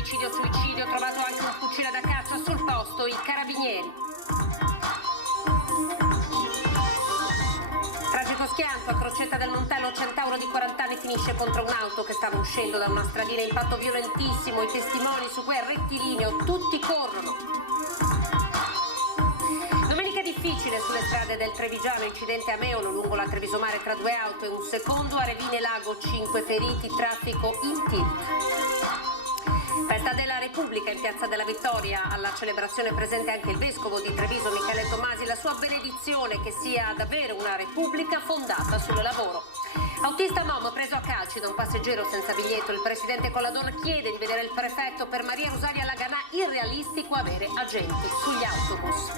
omicidio-suicidio, trovato anche un fucile da caccia sul posto, i carabinieri. Tragico schianto a Crocetta del Montello, centauro di 40 anni finisce contro un'auto che stava uscendo da una stradina, impatto violentissimo, i testimoni su quel rettilineo, tutti corrono. Domenica difficile sulle strade del Trevigiano, incidente a Meolo lungo la Trevisomare tra due auto e un secondo, a Revine Lago 5 feriti, traffico in tilt. Festa della Repubblica in Piazza della Vittoria, alla celebrazione presente anche il vescovo di Treviso Michele Tomasi, la sua benedizione che sia davvero una repubblica fondata sul lavoro. Autista Mom preso a calci da un passeggero senza biglietto, il presidente Colladon chiede di vedere il prefetto. Per Maria Rosaria Laganà irrealistico avere agenti sugli autobus.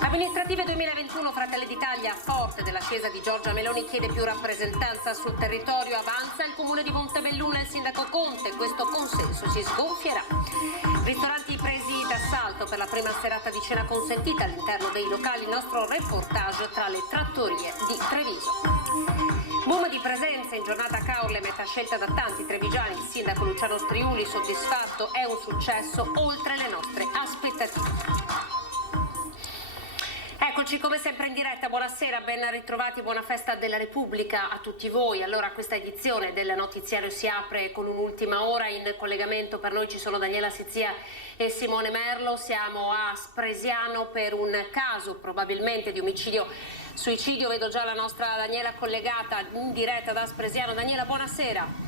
Amministrative 2021, Fratelli d'Italia, forte dell'ascesa di Giorgia Meloni, chiede più rappresentanza sul territorio, avanza il comune di Montebelluna e il sindaco Conte, questo consenso si sgonfierà. Ristoranti presi d'assalto per la prima serata di cena consentita all'interno dei locali, il nostro reportage tra le trattorie di Treviso. Boom di presenze in giornata Caorle, meta scelta da tanti trevigiani, il sindaco Luciano Striuli soddisfatto, è un successo oltre le nostre aspettative. Eccoci come sempre in diretta, buonasera, ben ritrovati, buona festa della Repubblica a tutti voi. Allora questa edizione del notiziario si apre con un'ultima ora, in collegamento per noi ci sono Daniela Sizia e Simone Merlo, siamo a Spresiano per un caso probabilmente di omicidio-suicidio, vedo già la nostra Daniela collegata in diretta da Spresiano. Daniela, buonasera.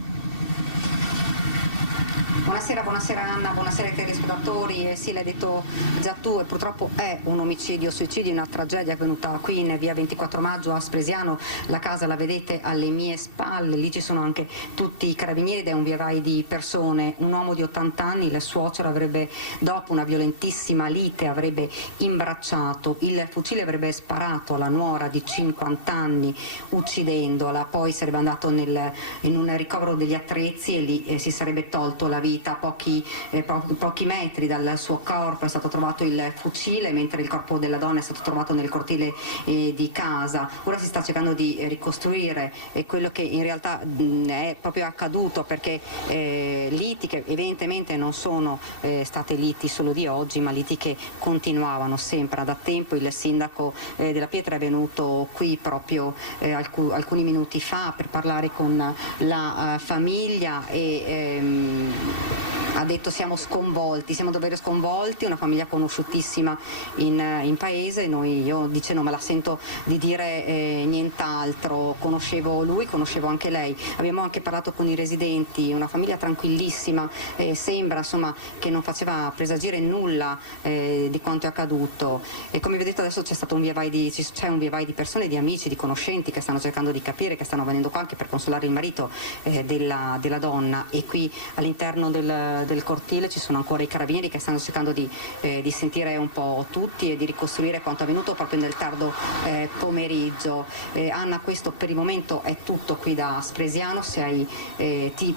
Buonasera Anna, buonasera ai telespettatori. Sì, l'hai detto già tu, e purtroppo è un omicidio-suicidio, una tragedia avvenuta qui in via 24 maggio a Spresiano. La casa la vedete alle mie spalle, lì ci sono anche tutti i carabinieri ed è un viavai di persone. Un uomo di 80 anni, il suocero avrebbe, dopo una violentissima lite, avrebbe imbracciato, il fucile avrebbe sparato alla nuora di 50 anni uccidendola, poi sarebbe andato in un ricovero degli attrezzi e lì si sarebbe tolto la vita. A pochi metri dal suo corpo è stato trovato il fucile, mentre il corpo della donna è stato trovato nel cortile di casa. Ora si sta cercando di ricostruire quello che in realtà è proprio accaduto, perché liti che evidentemente non sono state liti solo di oggi, ma liti che continuavano sempre da tempo. Il sindaco della Pietra è venuto qui proprio alcuni minuti fa per parlare con la famiglia e ha detto siamo sconvolti, siamo davvero sconvolti, una famiglia conosciutissima in paese. Io dice non me la sento di dire nient'altro, conoscevo lui, conoscevo anche lei, abbiamo anche parlato con i residenti, una famiglia tranquillissima, sembra insomma che non faceva presagire nulla di quanto è accaduto, e come vi ho detto adesso c'è un viavai di persone, di amici, di conoscenti che stanno cercando di capire, che stanno venendo qua anche per consolare il marito della donna, e qui all'interno del cortile ci sono ancora i carabinieri che stanno cercando di sentire un po' tutti e di ricostruire quanto avvenuto proprio nel tardo pomeriggio. Anna, questo per il momento è tutto qui da Spresiano. Se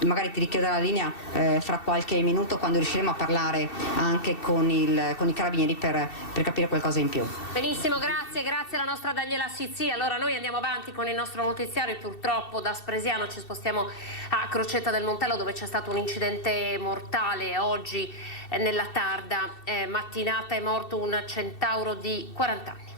magari ti richiederò la linea fra qualche minuto, quando riusciremo a parlare anche con i carabinieri per capire qualcosa in più. Benissimo, grazie alla nostra Daniela Sizia. Allora noi andiamo avanti con il nostro notiziario e purtroppo da Spresiano ci spostiamo a Crocetta del Montello, dove c'è stato un incidente mortale oggi nella tarda mattinata. È morto un centauro di 40 anni.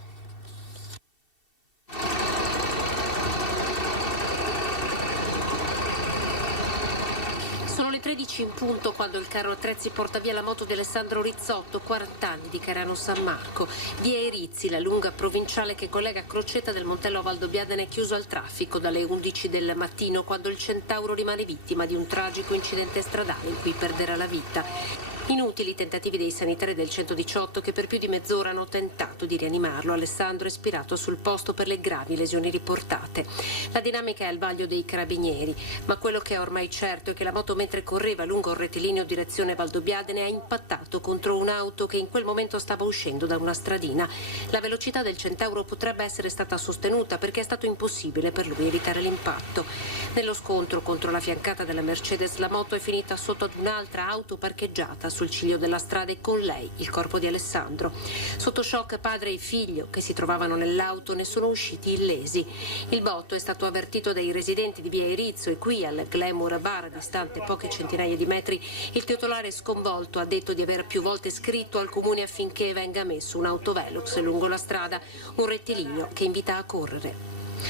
Sono le 13 in punto quando il carro attrezzi porta via la moto di Alessandro Rizzotto, 40 anni, di Carano San Marco. Via Erizzi, la lunga provinciale che collega Crocetta del Montello a Valdobbiadene, è chiuso al traffico dalle 11 del mattino, quando il centauro rimane vittima di un tragico incidente stradale in cui perderà la vita. Inutili i tentativi dei sanitari del 118 che per più di mezz'ora hanno tentato di rianimarlo. Alessandro è spirato sul posto per le gravi lesioni riportate. La dinamica è al vaglio dei carabinieri, ma quello che è ormai certo è che la moto, mentre correva lungo il rettilineo direzione Valdobbiadene, ha impattato contro un'auto che in quel momento stava uscendo da una stradina. La velocità del centauro potrebbe essere stata sostenuta perché è stato impossibile per lui evitare l'impatto. Nello scontro contro la fiancata della Mercedes, la moto è finita sotto ad un'altra auto parcheggiata sul ciglio della strada e con lei il corpo di Alessandro. Sotto shock padre e figlio che si trovavano nell'auto ne sono usciti illesi. Il botto è stato avvertito dai residenti di via Erizzo e qui al Glamour Bar, distante poche centinaia di metri, il titolare sconvolto ha detto di aver più volte scritto al comune affinché venga messo un autovelox lungo la strada, un rettilineo che invita a correre.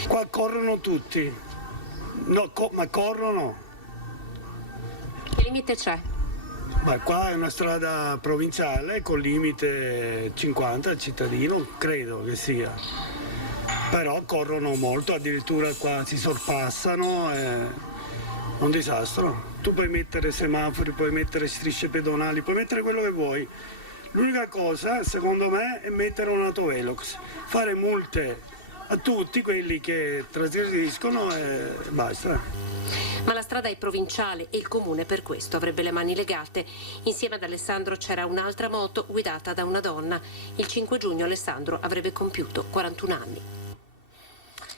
Qua corrono tutti, no, ma corrono. Che limite c'è? Ma qua è una strada provinciale con limite 50 cittadino, credo che sia. Però corrono molto, addirittura qua si sorpassano, è un disastro. Tu puoi mettere semafori, puoi mettere strisce pedonali, puoi mettere quello che vuoi. L'unica cosa, secondo me, è mettere un autovelox, fare multe a tutti quelli che trasgrediscono e basta. Ma la strada è provinciale e il comune per questo avrebbe le mani legate. Insieme ad Alessandro c'era un'altra moto guidata da una donna. Il 5 giugno Alessandro avrebbe compiuto 41 anni.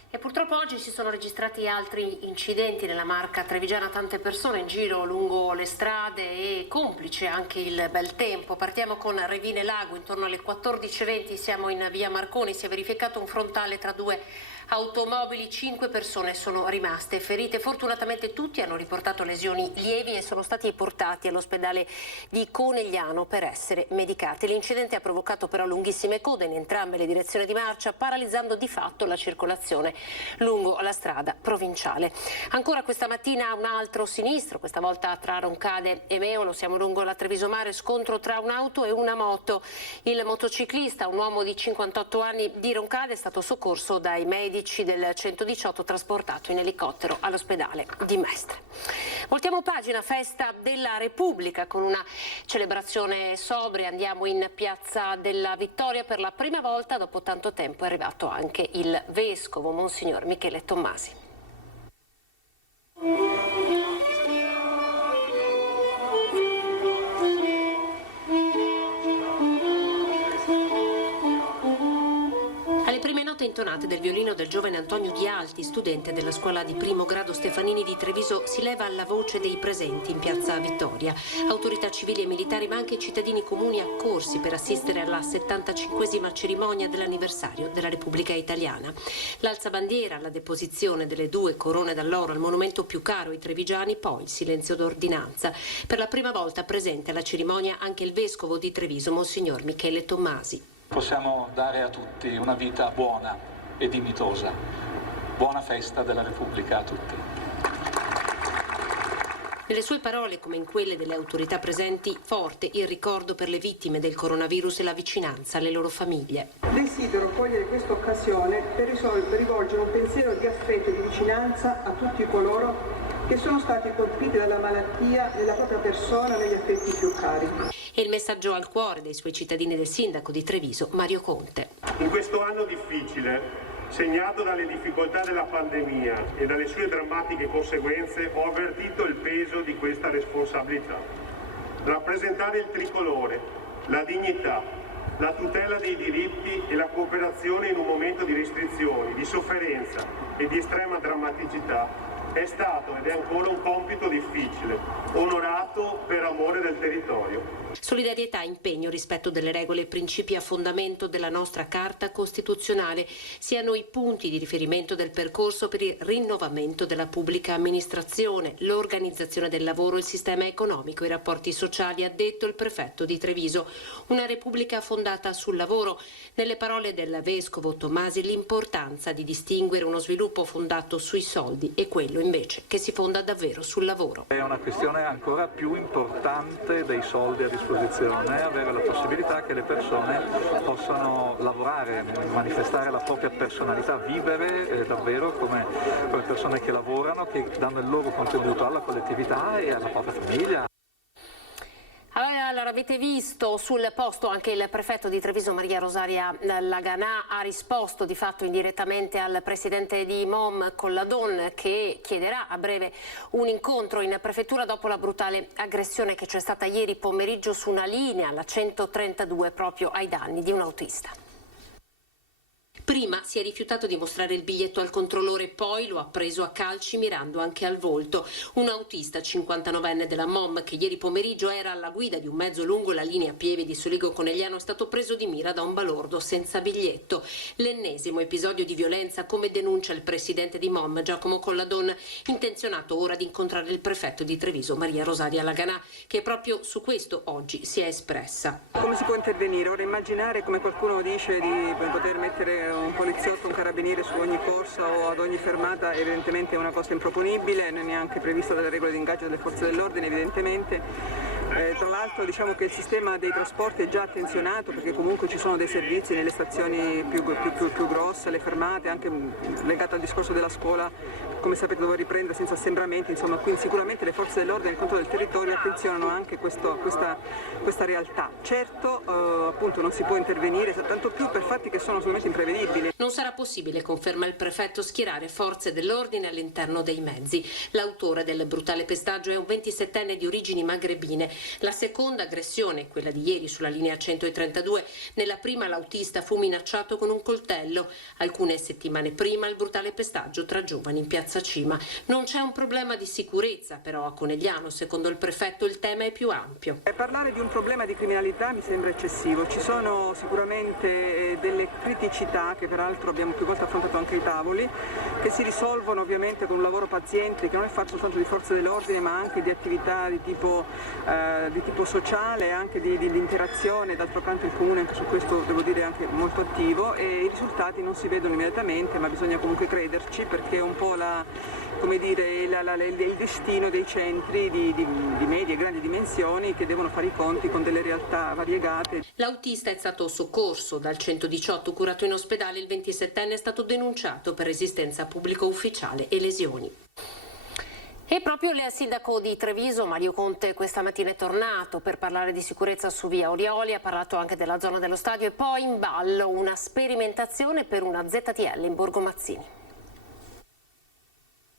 E purtroppo oggi si sono registrati altri incidenti nella Marca trevigiana, tante persone in giro lungo le strade e complice anche il bel tempo. Partiamo con Revine Lago, intorno alle 14:20 siamo in via Marconi, si è verificato un frontale tra due automobili, 5 persone sono rimaste ferite. Fortunatamente tutti hanno riportato lesioni lievi e sono stati portati all'ospedale di Conegliano per essere medicati. L'incidente ha provocato però lunghissime code in entrambe le direzioni di marcia, paralizzando di fatto la circolazione lungo la strada provinciale. Ancora questa mattina un altro sinistro, questa volta tra Roncade e Meolo, siamo lungo la Treviso Mare, scontro tra un'auto e una moto. Il motociclista, un uomo di 58 anni di Roncade, è stato soccorso dai medici del 118, trasportato in elicottero all'ospedale di Mestre. Voltiamo pagina, festa della Repubblica con una celebrazione sobria. Andiamo in Piazza della Vittoria. Per la prima volta dopo tanto tempo è arrivato anche il vescovo, Monsignor Michele Tommasi. Alle prime note intonate del violino del giovane Antonio Di Alti, studente della scuola di primo grado Stefanini di Treviso, si leva la voce dei presenti in Piazza Vittoria. Autorità civili e militari, ma anche cittadini comuni accorsi per assistere alla 75esima cerimonia dell'anniversario della Repubblica Italiana. L'alzabandiera, la deposizione delle 2 corone d'alloro al monumento più caro ai trevigiani, poi il silenzio d'ordinanza. Per la prima volta presente alla cerimonia anche il vescovo di Treviso, Monsignor Michele Tommasi. Possiamo dare a tutti una vita buona e dignitosa. Buona festa della Repubblica a tutti. Nelle sue parole, come in quelle delle autorità presenti, forte il ricordo per le vittime del coronavirus e la vicinanza alle loro famiglie. Desidero cogliere questa occasione per rivolgere un pensiero di affetto e di vicinanza a tutti coloro che sono stati colpiti dalla malattia nella propria persona, negli affetti più cari. E il messaggio al cuore dei suoi cittadini del sindaco di Treviso, Mario Conte. In questo anno difficile, segnato dalle difficoltà della pandemia e dalle sue drammatiche conseguenze, ho avvertito il peso di questa responsabilità. Rappresentare il tricolore, la dignità, la tutela dei diritti e la cooperazione in un momento di restrizioni, di sofferenza e di estrema drammaticità è stato ed è ancora un compito difficile, onorato per amore del territorio. Solidarietà, impegno, rispetto delle regole e principi a fondamento della nostra Carta Costituzionale siano i punti di riferimento del percorso per il rinnovamento della pubblica amministrazione, l'organizzazione del lavoro, il sistema economico, i rapporti sociali, ha detto il prefetto di Treviso. Una Repubblica fondata sul lavoro. Nelle parole del vescovo Tommasi, l'importanza di distinguere uno sviluppo fondato sui soldi e quello invece che si fonda davvero sul lavoro. È una questione ancora più importante dei soldi a disposizione, avere la possibilità che le persone possano lavorare, manifestare la propria personalità, vivere davvero come persone che lavorano, che danno il loro contributo alla collettività e alla propria famiglia. Allora, avete visto sul posto anche il prefetto di Treviso, Maria Rosaria Laganà, ha risposto di fatto indirettamente al presidente di MOM Colladon, che chiederà a breve un incontro in prefettura dopo la brutale aggressione che c'è stata ieri pomeriggio su una linea, la 132, proprio ai danni di un autista. Prima si è rifiutato di mostrare il biglietto al controllore, poi lo ha preso a calci mirando anche al volto. Un autista 59enne della MOM che ieri pomeriggio era alla guida di un mezzo lungo la linea Pieve di Soligo Conegliano è stato preso di mira da un balordo senza biglietto. L'ennesimo episodio di violenza, come denuncia il presidente di MOM Giacomo Colladon, intenzionato ora di incontrare il prefetto di Treviso Maria Rosaria Laganà, che proprio su questo oggi si è espressa. Come si può intervenire? Ora immaginare, come qualcuno dice, di poter mettere un poliziotto, un carabiniere su ogni corsa o ad ogni fermata evidentemente è una cosa improponibile, non è neanche prevista dalle regole di ingaggio delle forze dell'ordine evidentemente. Tra l'altro diciamo che il sistema dei trasporti è già attenzionato perché comunque ci sono dei servizi nelle stazioni più grosse, le fermate, anche legate al discorso della scuola, come sapete dove riprendere senza assembramenti, insomma quindi sicuramente le forze dell'ordine nel controllo del territorio attenzionano anche questa realtà. Certo appunto non si può intervenire, tanto più per fatti che sono assolutamente imprevedibili. Non sarà possibile, conferma il prefetto, schierare forze dell'ordine all'interno dei mezzi. L'autore del brutale pestaggio è un 27enne di origini magrebine. La seconda aggressione, quella di ieri sulla linea 132, nella prima l'autista fu minacciato con un coltello. Alcune settimane prima il brutale pestaggio tra giovani in piazza Cima. Non c'è un problema di sicurezza però a Conegliano, secondo il prefetto il tema è più ampio. Parlare di un problema di criminalità mi sembra eccessivo, ci sono sicuramente delle criticità che peraltro abbiamo più volte affrontato anche ai tavoli, che si risolvono ovviamente con un lavoro paziente che non è fatto soltanto di forze dell'ordine ma anche di attività di tipo sociale, anche di interazione. D'altro canto il Comune anche su questo devo dire anche molto attivo e i risultati non si vedono immediatamente ma bisogna comunque crederci perché è un po' il destino dei centri di medie e grandi dimensioni che devono fare i conti con delle realtà variegate. L'autista è stato soccorso dal 118, curato in ospedale, il 27enne è stato denunciato per resistenza a pubblico ufficiale e lesioni. E proprio il sindaco di Treviso, Mario Conte, questa mattina è tornato per parlare di sicurezza su via Orioli, ha parlato anche della zona dello stadio e poi in ballo una sperimentazione per una ZTL in Borgo Mazzini.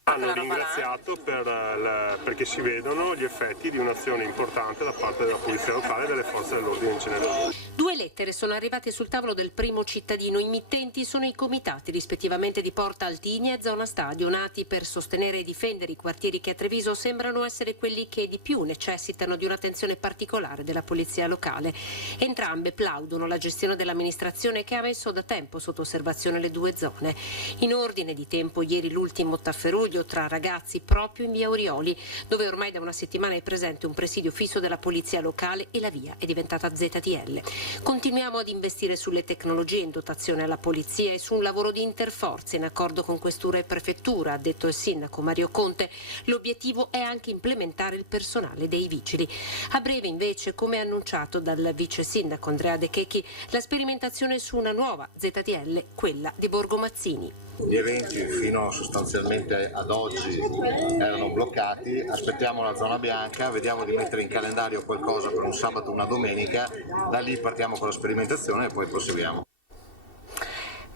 Hanno ringraziato perché si vedono gli effetti di un'azione importante da parte della polizia locale e delle forze dell'ordine in generale. 2 lettere sono arrivate sul tavolo del primo cittadino. I mittenti sono i comitati rispettivamente di Porta Altigna e Zona Stadio, nati per sostenere e difendere i quartieri che a Treviso sembrano essere quelli che di più necessitano di un'attenzione particolare della polizia locale. Entrambe plaudono la gestione dell'amministrazione che ha messo da tempo sotto osservazione le 2 zone. In ordine di tempo, ieri l'ultimo tafferuglio tra ragazzi proprio in via Orioli, dove ormai da una settimana è presente un presidio fisso della polizia locale e la via è diventata ZTL. Continuiamo ad investire sulle tecnologie in dotazione alla polizia e su un lavoro di interforze in accordo con questura e prefettura, ha detto il sindaco Mario Conte. L'obiettivo è anche implementare il personale dei vigili. A breve invece, come annunciato dal vice sindaco Andrea De Checchi, la sperimentazione su una nuova ZTL, quella di Borgo Mazzini. Gli eventi fino sostanzialmente ad oggi erano bloccati, aspettiamo la zona bianca, vediamo di mettere in calendario qualcosa per un sabato o una domenica, da lì partiamo con la sperimentazione e poi proseguiamo.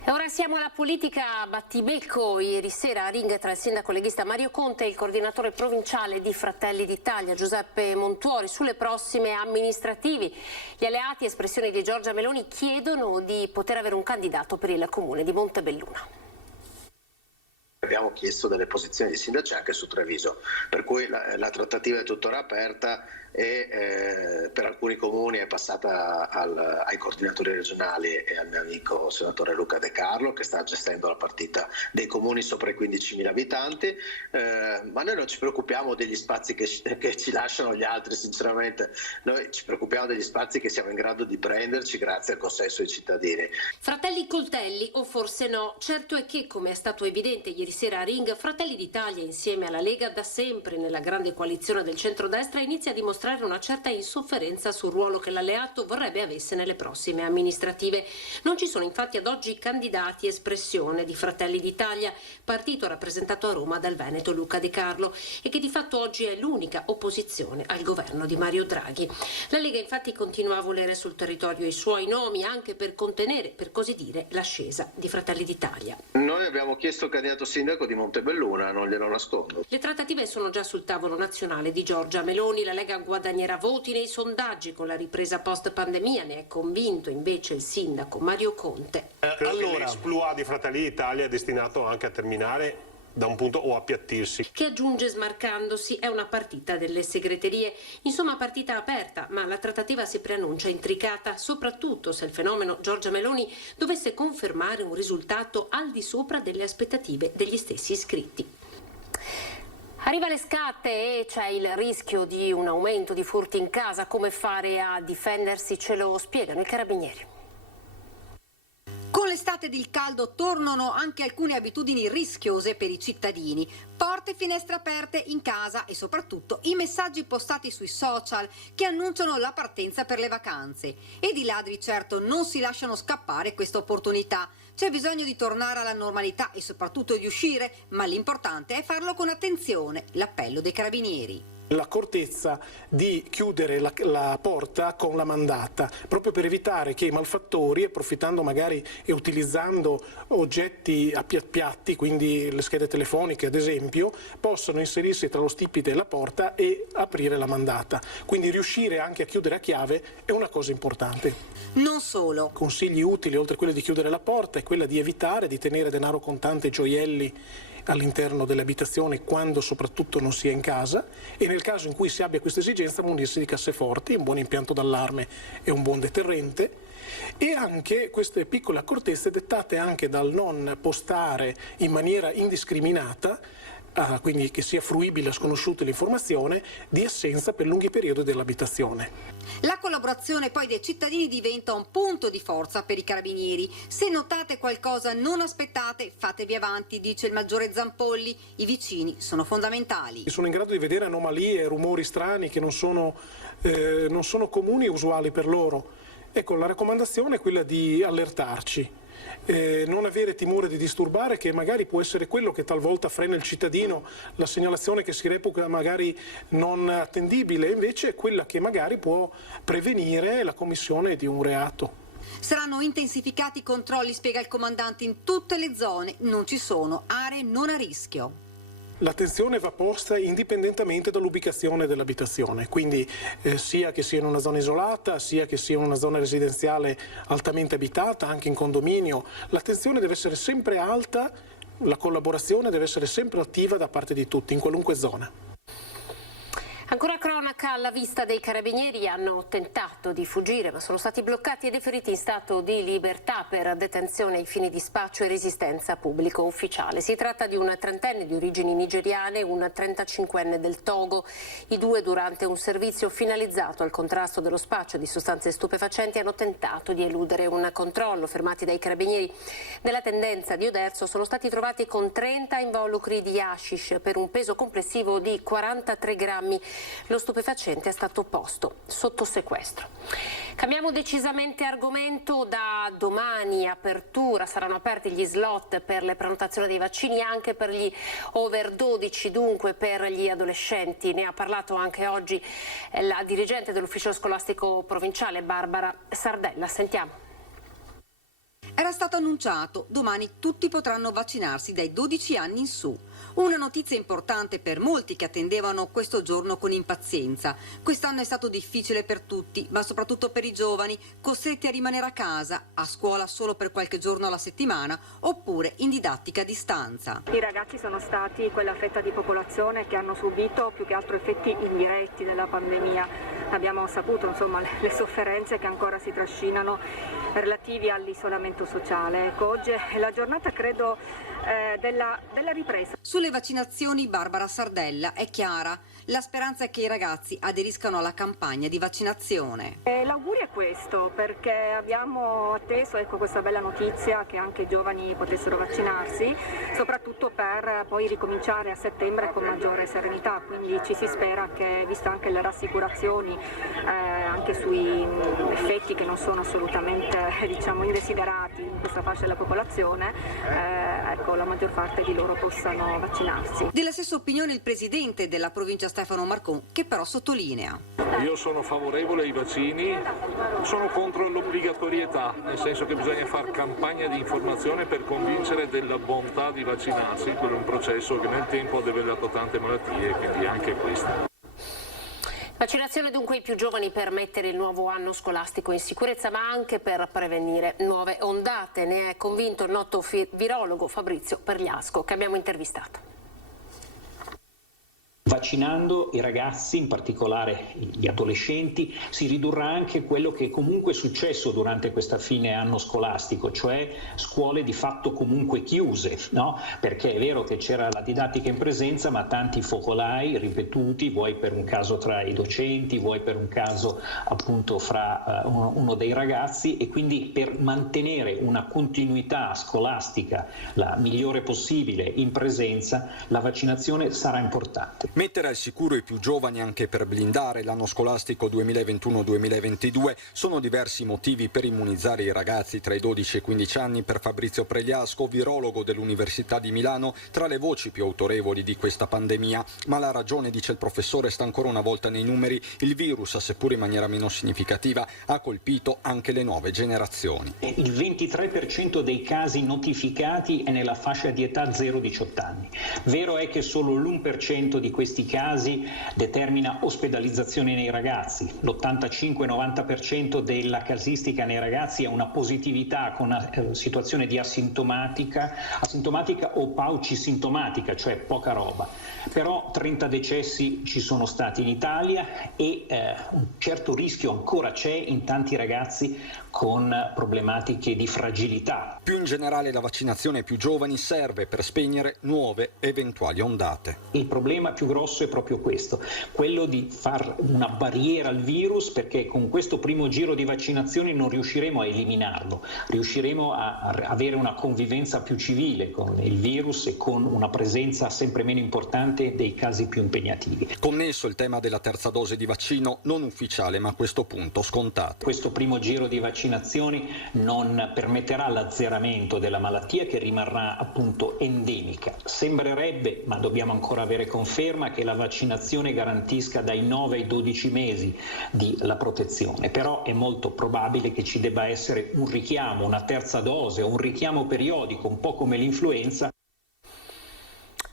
E ora siamo alla politica a battibecco. Ieri sera a ring tra il sindaco leghista Mario Conte e il coordinatore provinciale di Fratelli d'Italia Giuseppe Montuori sulle prossime amministrativi. Gli alleati, espressioni di Giorgia Meloni, chiedono di poter avere un candidato per il comune di Montebelluna. Abbiamo chiesto delle posizioni di sindaci anche su Treviso, per cui la trattativa è tuttora aperta e per alcuni comuni è passata ai coordinatori regionali e al mio amico senatore Luca De Carlo che sta gestendo la partita dei comuni sopra i 15.000 abitanti, ma noi non ci preoccupiamo degli spazi che ci lasciano gli altri, sinceramente noi ci preoccupiamo degli spazi che siamo in grado di prenderci grazie al consenso dei cittadini. Fratelli coltelli o forse no? Certo è che, come è stato evidente ieri sera a ring, Fratelli d'Italia insieme alla Lega da sempre nella grande coalizione del centrodestra inizia a dimostrare una certa insofferenza sul ruolo che l'alleato vorrebbe avesse nelle prossime amministrative. Non ci sono infatti ad oggi candidati espressione di Fratelli d'Italia, partito rappresentato a Roma dal veneto Luca De Carlo e che di fatto oggi è l'unica opposizione al governo di Mario Draghi. La Lega infatti continua a volere sul territorio i suoi nomi anche per contenere, per così dire, l'ascesa di Fratelli d'Italia. Noi abbiamo chiesto il candidato sindaco sindaco di Montebelluna, non glielo nascondo. Le trattative sono già sul tavolo nazionale di Giorgia Meloni. La Lega guadagnerà voti nei sondaggi con la ripresa post-pandemia, ne è convinto invece il sindaco Mario Conte. Allora, l'exploit di Fratelli d'Italia è destinato anche a terminare da un punto o appiattirsi. Che aggiunge smarcandosi, è una partita delle segreterie, insomma partita aperta, ma la trattativa si preannuncia intricata, soprattutto se il fenomeno Giorgia Meloni dovesse confermare un risultato al di sopra delle aspettative degli stessi iscritti. Arriva l'estate e c'è il rischio di un aumento di furti in casa. Come fare a difendersi? Ce lo spiegano i carabinieri. Con l'estate ed il caldo tornano anche alcune abitudini rischiose per i cittadini. Porte e finestre aperte in casa e soprattutto i messaggi postati sui social che annunciano la partenza per le vacanze. Ed i ladri certo non si lasciano scappare questa opportunità. C'è bisogno di tornare alla normalità e soprattutto di uscire, ma l'importante è farlo con attenzione. L'appello dei carabinieri. L'accortezza di chiudere la porta con la mandata, proprio per evitare che i malfattori, approfittando magari e utilizzando oggetti piatti, quindi le schede telefoniche ad esempio, possano inserirsi tra lo stipite e la porta e aprire la mandata. Quindi riuscire anche a chiudere a chiave è una cosa importante. Non solo. Consigli utili, oltre a quello di chiudere la porta, è quella di evitare di tenere denaro contante e gioielli all'interno delle abitazioni quando soprattutto non si è in casa, e nel caso in cui si abbia questa esigenza munirsi di casseforti, un buon impianto d'allarme e un buon deterrente, e anche queste piccole accortezze dettate anche dal non postare in maniera indiscriminata, quindi che sia fruibile a sconosciuti l'informazione, di assenza per lunghi periodi dell'abitazione. La collaborazione poi dei cittadini diventa un punto di forza per i carabinieri. Se notate qualcosa non aspettate, fatevi avanti, dice il maggiore Zampolli. I vicini sono fondamentali. Sono in grado di vedere anomalie e rumori strani che non sono comuni e usuali per loro. Ecco, la raccomandazione è quella di allertarci. Non avere timore di disturbare, che magari può essere quello che talvolta frena il cittadino, la segnalazione che si reputa magari non attendibile, invece è quella che magari può prevenire la commissione di un reato. Saranno intensificati i controlli, spiega il comandante, in tutte le zone. Non ci sono aree non a rischio. L'attenzione va posta indipendentemente dall'ubicazione dell'abitazione, quindi sia che sia in una zona isolata, sia che sia in una zona residenziale altamente abitata, anche in condominio, l'attenzione deve essere sempre alta, la collaborazione deve essere sempre attiva da parte di tutti, in qualunque zona. Ancora cronaca, alla vista dei carabinieri hanno tentato di fuggire ma sono stati bloccati e deferiti in stato di libertà per detenzione ai fini di spaccio e resistenza pubblico ufficiale. Si tratta di un trentenne di origini nigeriane e un 35enne del Togo. I due, durante un servizio finalizzato al contrasto dello spaccio di sostanze stupefacenti, hanno tentato di eludere un controllo. Fermati dai carabinieri nella tendenza di Oderzo, sono stati trovati con 30 involucri di hashish per un peso complessivo di 43 grammi. Lo stupefacente è stato posto sotto sequestro. Cambiamo decisamente argomento. Da domani apertura, saranno aperti gli slot per le prenotazioni dei vaccini anche per gli over 12, dunque per gli adolescenti. Ne ha parlato anche oggi la dirigente dell'ufficio scolastico provinciale Barbara Sardella. Sentiamo. Era stato annunciato, domani tutti potranno vaccinarsi dai 12 anni in su. Una notizia importante per molti che attendevano questo giorno con impazienza. Quest'anno è stato difficile per tutti, ma soprattutto per i giovani, costretti a rimanere a casa, a scuola solo per qualche giorno alla settimana, oppure in didattica a distanza. I ragazzi sono stati quella fetta di popolazione che hanno subito più che altro effetti indiretti della pandemia. Abbiamo saputo, insomma, le sofferenze che ancora si trascinano relativi all'isolamento sociale. Ecco, oggi è la giornata, credo, della ripresa. Sulle vaccinazioni Barbara Sardella è chiara. La speranza è che i ragazzi aderiscano alla campagna di vaccinazione. L'augurio è questo, perché abbiamo atteso questa bella notizia che anche i giovani potessero vaccinarsi, soprattutto per poi ricominciare a settembre con maggiore serenità. Quindi ci si spera che, visto anche le rassicurazioni anche sui effetti che non sono assolutamente indesiderati in questa fascia della popolazione, la maggior parte di loro possano vaccinarsi. Della stessa opinione il presidente della provincia Stefano Marcon, che però sottolinea. Io sono favorevole ai vaccini, sono contro l'obbligatorietà, nel senso che bisogna fare campagna di informazione per convincere della bontà di vaccinarsi, quello è un processo che nel tempo ha debellato tante malattie, quindi anche questa. Vaccinazione dunque ai più giovani per mettere il nuovo anno scolastico in sicurezza, ma anche per prevenire nuove ondate. Ne è convinto il noto virologo Fabrizio Pergliasco, che abbiamo intervistato. Vaccinando i ragazzi, in particolare gli adolescenti, si ridurrà anche quello che comunque è successo durante questa fine anno scolastico, cioè scuole di fatto comunque chiuse, no? Perché è vero che c'era la didattica in presenza, ma tanti focolai ripetuti, vuoi per un caso tra i docenti, vuoi per un caso appunto fra uno dei ragazzi, e quindi per mantenere una continuità scolastica la migliore possibile in presenza, la vaccinazione sarà importante. Mettere al sicuro i più giovani anche per blindare l'anno scolastico 2021-2022 sono diversi motivi per immunizzare i ragazzi tra i 12 e i 15 anni. Per Fabrizio Pregliasco, virologo dell'Università di Milano, tra le voci più autorevoli di questa pandemia. Ma la ragione, dice il professore, sta ancora una volta nei numeri. Il virus, seppur in maniera meno significativa, ha colpito anche le nuove generazioni. Il 23% dei casi notificati è nella fascia di età 0-18 anni. Vero è che solo l'1% di questi casi determina ospedalizzazione nei ragazzi, l'85-90% della casistica nei ragazzi ha una positività con una situazione di asintomatica o paucisintomatica, cioè poca roba. Però 30 decessi ci sono stati in Italia e un certo rischio ancora c'è in tanti ragazzi con problematiche di fragilità. Più in generale la vaccinazione ai più giovani serve per spegnere nuove eventuali ondate. Il problema più grosso è proprio questo, quello di far una barriera al virus, perché con questo primo giro di vaccinazioni non riusciremo a eliminarlo, riusciremo a avere una convivenza più civile con il virus e con una presenza sempre meno importante dei casi più impegnativi. Connesso il tema della terza dose di vaccino, non ufficiale ma a questo punto scontato. Questo primo giro di vaccinazioni non permetterà l'azzeramento della malattia, che rimarrà appunto endemica. Sembrerebbe, ma dobbiamo ancora avere conferma, che la vaccinazione garantisca dai 9 ai 12 mesi di la protezione, però è molto probabile che ci debba essere un richiamo, una terza dose o un richiamo periodico, un po' come l'influenza.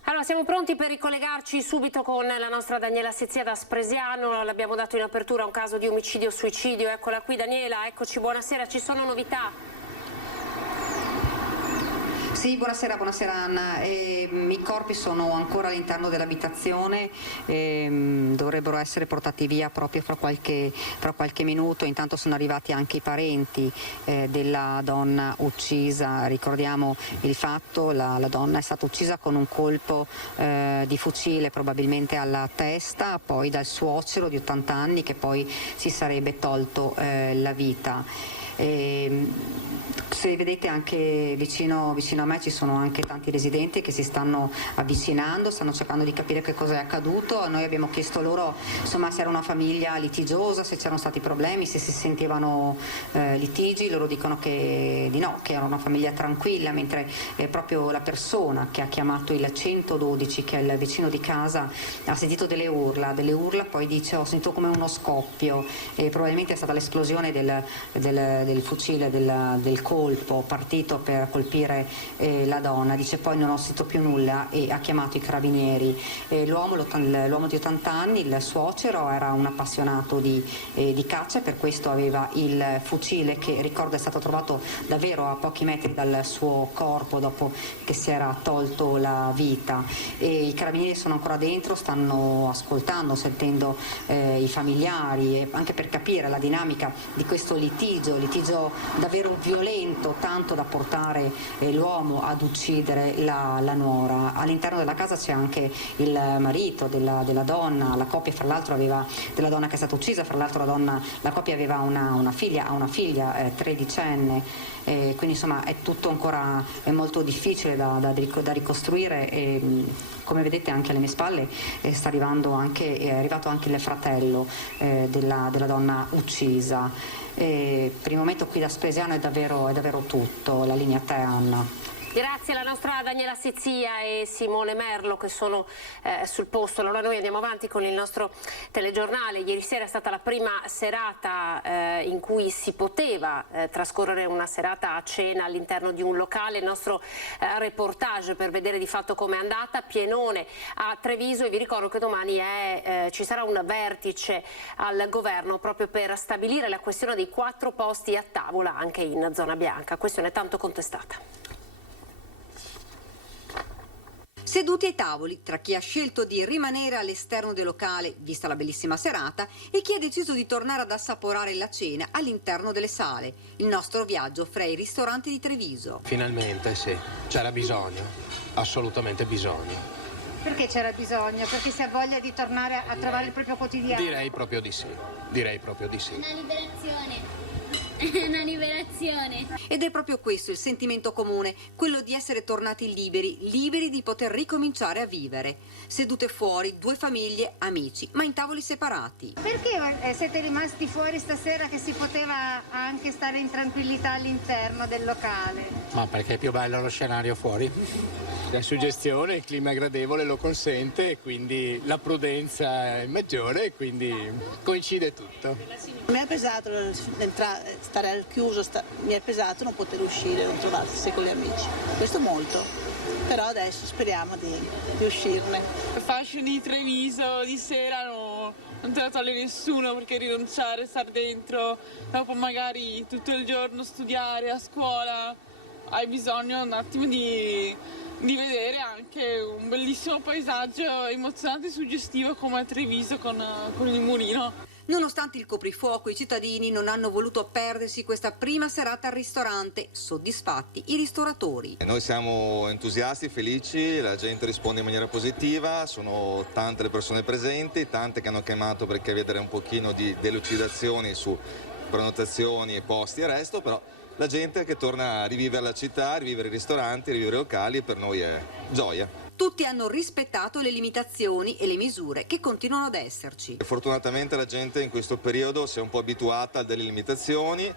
Allora, siamo pronti per ricollegarci subito con la nostra Daniela Sezzia da Spresiano. L'abbiamo dato in apertura un caso di omicidio-suicidio. Eccola qui Daniela, eccoci, buonasera, ci sono novità? Sì, buonasera Anna. I corpi sono ancora all'interno dell'abitazione, dovrebbero essere portati via proprio fra qualche minuto. Intanto sono arrivati anche i parenti della donna uccisa. Ricordiamo il fatto, la donna è stata uccisa con un colpo di fucile probabilmente alla testa, poi dal suocero di 80 anni che poi si sarebbe tolto la vita. Se vedete anche vicino a me ci sono anche tanti residenti che si stanno avvicinando, stanno cercando di capire che cosa è accaduto. Noi abbiamo chiesto loro insomma se era una famiglia litigiosa, se c'erano stati problemi, se si sentivano litigi. Loro dicono che di no, che era una famiglia tranquilla, mentre proprio la persona che ha chiamato il 112, che è il vicino di casa, ha sentito delle urla, poi dice ho sentito come uno scoppio e probabilmente è stata l'esplosione del fucile, del colpo partito per colpire la donna. Dice poi non ho sentito più nulla e ha chiamato i carabinieri. L'uomo di 80 anni, il suocero, era un appassionato di caccia, per questo aveva il fucile che, ricordo, è stato trovato davvero a pochi metri dal suo corpo dopo che si era tolto la vita. E i carabinieri sono ancora dentro, stanno ascoltando, sentendo i familiari, anche per capire la dinamica di questo litigio davvero violento, tanto da portare l'uomo ad uccidere la nuora. All'interno della casa c'è anche il marito della donna, la coppia fra l'altro della donna che è stata uccisa, fra l'altro la coppia aveva una figlia 13enne, quindi insomma è tutto ancora molto difficile da ricostruire. Come vedete anche alle mie spalle è arrivato anche il fratello della donna uccisa. Per il momento qui da Spresiano è davvero tutto. La linea a te, Anna. Grazie alla nostra Daniela Sizzia e Simone Merlo che sono sul posto. Allora noi andiamo avanti con il nostro telegiornale. Ieri sera è stata la prima serata in cui si poteva trascorrere una serata a cena all'interno di un locale. Il nostro reportage per vedere di fatto com'è andata. Pienone a Treviso, e vi ricordo che domani ci sarà un vertice al governo proprio per stabilire la questione dei 4 posti a tavola anche in zona bianca. Questione tanto contestata. Seduti ai tavoli tra chi ha scelto di rimanere all'esterno del locale, vista la bellissima serata, e chi ha deciso di tornare ad assaporare la cena all'interno delle sale. Il nostro viaggio fra i ristoranti di Treviso. Finalmente sì, c'era bisogno, assolutamente bisogno. Perché c'era bisogno? Perché si ha voglia di tornare a trovare il proprio quotidiano? Direi proprio di sì, direi proprio di sì. Una liberazione. Una liberazione. Ed è proprio questo il sentimento comune, quello di essere tornati liberi di poter ricominciare a vivere. Sedute fuori, 2 famiglie, amici, ma in tavoli separati. Perché siete rimasti fuori stasera che si poteva anche stare in tranquillità all'interno del locale? Ma perché è più bello lo scenario fuori? La suggestione, il clima gradevole lo consente, quindi la prudenza è maggiore e quindi coincide tutto. Mi è pesato stare al chiuso, mi è pesato non poter uscire, non trovarsi con gli amici, questo molto, però adesso speriamo di uscirne. Il fashion di Treviso di sera non te la toglie nessuno, perché rinunciare, stare dentro, dopo magari tutto il giorno studiare a scuola, hai bisogno un attimo di vedere anche un bellissimo paesaggio emozionante e suggestivo come a Treviso con il mulino. Nonostante il coprifuoco, i cittadini non hanno voluto perdersi questa prima serata al ristorante. Soddisfatti i ristoratori. Noi siamo entusiasti, felici, la gente risponde in maniera positiva, sono tante le persone presenti, tante che hanno chiamato perché vedere un pochino di delucidazioni su prenotazioni e posti e resto, però la gente che torna a rivivere la città, a rivivere i ristoranti, a rivivere i locali, per noi è gioia. Tutti hanno rispettato le limitazioni e le misure che continuano ad esserci. Fortunatamente la gente in questo periodo si è un po' abituata a delle limitazioni,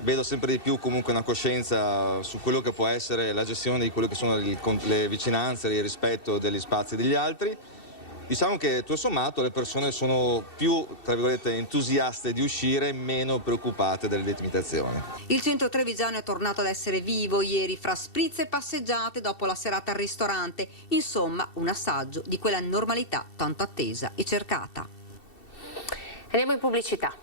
vedo sempre di più comunque una coscienza su quello che può essere la gestione di quello che sono le vicinanze, il rispetto degli spazi degli altri. Diciamo che tutto sommato le persone sono più, tra virgolette, entusiaste di uscire, meno preoccupate delle limitazioni. Il centro trevigiano è tornato ad essere vivo ieri fra spritz e passeggiate dopo la serata al ristorante. Insomma, un assaggio di quella normalità tanto attesa e cercata. Andiamo in pubblicità.